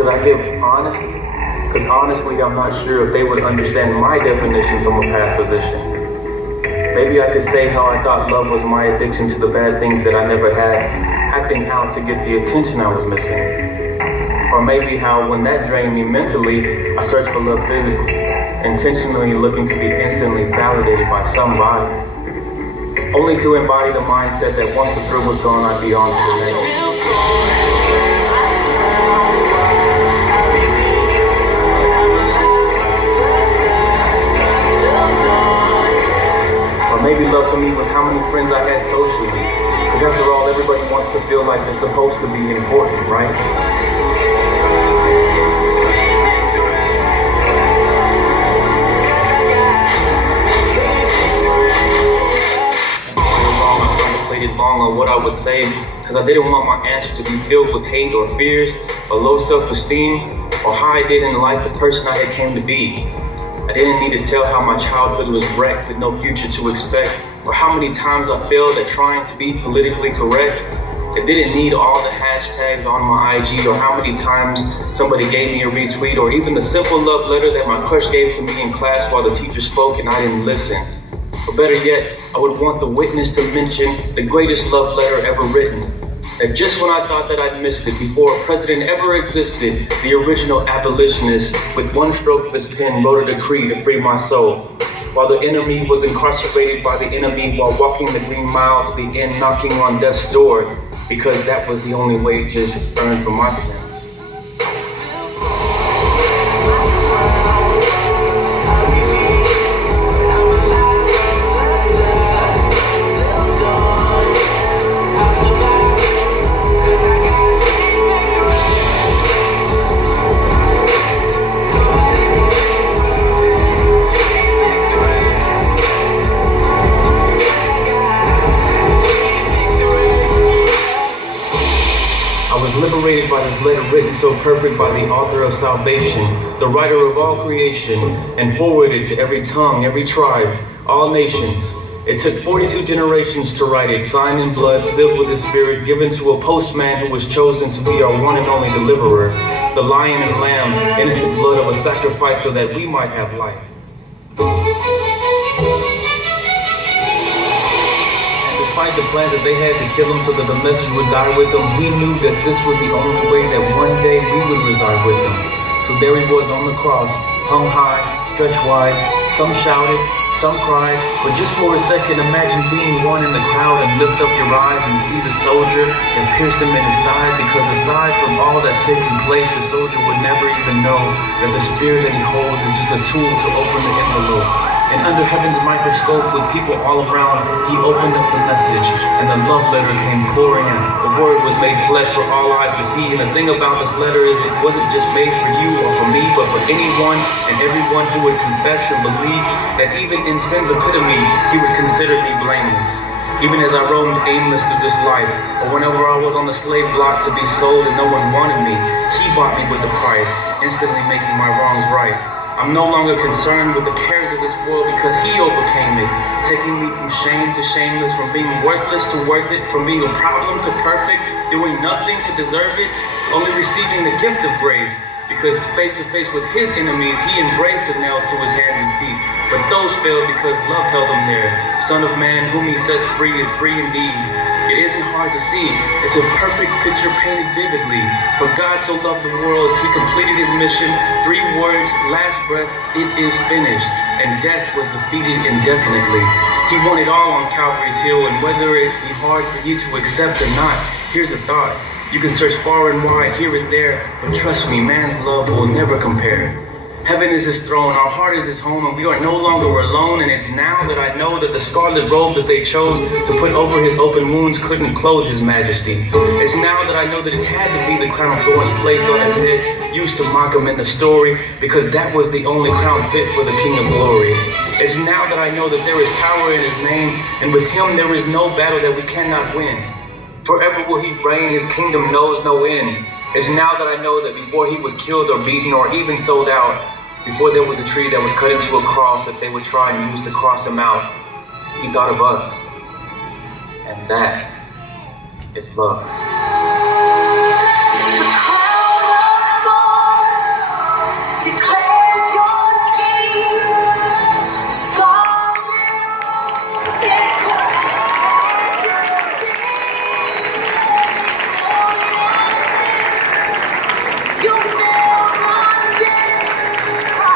Should I give honesty? Because honestly, I'm not sure if they would understand my definition from a past position. Maybe I could say how I thought love was my addiction to the bad things that I never had, acting out to get the attention I was missing. Or maybe how when that drained me mentally, I searched for love physically, intentionally looking to be instantly validated by somebody, only to embody the mindset that once the thrill was gone, I'd be on to the next. Maybe love for me was how many friends I had socially. Because after all, everybody wants to feel like they're supposed to be important, right? I contemplated long on what I would say, because I didn't want my answer to be filled with hate or fears, or low self-esteem, or how I did in life the person I had came to be. I didn't need to tell how my childhood was wrecked with no future to expect, or how many times I failed at trying to be politically correct. It didn't need all the hashtags on my IG, or how many times somebody gave me a retweet, or even the simple love letter that my crush gave to me in class while the teacher spoke and I didn't listen. Or better yet, I would want the witness to mention the greatest love letter ever written. That just when I thought that I'd missed it, before a president ever existed, the original abolitionist, with one stroke of his pen, wrote a decree to free my soul. While the enemy was incarcerated by the enemy while walking the green mile to the end, knocking on death's door, because that was the only wages earned for my sins. Liberated by this letter written so perfect by the author of salvation, the writer of all creation, and forwarded to every tongue, every tribe, all nations. It took 42 generations to write it, signed in blood, sealed with his spirit, given to a postman who was chosen to be our one and only deliverer, the lion and lamb, innocent blood of a sacrifice so that we might have life. Despite the plan that they had to kill him so that the message would die with him, he knew that this was the only way that one day we would reside with him. So there he was on the cross, hung high, stretched wide. Some shouted, some cried, but just for a second imagine being one in the crowd and lift up your eyes and see the soldier and pierce him in his side, because aside from all that's taking place, the soldier would never even know that the spear that he holds is just a tool to open the envelope. And under heaven's microscope, with people all around, he opened up the message, and the love letter came pouring out. The word was made flesh for all eyes to see, and the thing about this letter is it wasn't just made for you or for me, but for anyone and everyone who would confess and believe that even in sin's epitome, he would consider me blameless. Even as I roamed aimless through this life, or whenever I was on the slave block to be sold and no one wanted me, he bought me with a price, instantly making my wrongs right. I'm no longer concerned with the cares of this world because he overcame it, taking me from shame to shameless, from being worthless to worth it, from being a problem to perfect, doing nothing to deserve it, only receiving the gift of grace. Because face to face with his enemies, he embraced the nails to his hands and feet. But those failed because love held him there. Son of man, whom he sets free is free indeed. It isn't hard to see. It's a perfect picture painted vividly. For God so loved the world, he completed his mission. 3 words, last breath, it is finished. And death was defeated indefinitely. He won it all on Calvary's hill, and whether it be hard for you to accept or not, here's a thought. You can search far and wide, here and there, but trust me, man's love will never compare. Heaven is his throne, our heart is his home, and we are no longer alone. And it's now that I know that the scarlet robe that they chose to put over his open wounds couldn't clothe his majesty. It's now that I know that it had to be the crown of thorns placed on his head, used to mock him in the story, because that was the only crown fit for the King of Glory. It's now that I know that there is power in his name, and with him there is no battle that we cannot win. Forever will he reign, his kingdom knows no end. It's now that I know that before he was killed or beaten or even sold out, before there was a tree that was cut into a cross that they would try and use to cross him out, he thought of us. And that is love.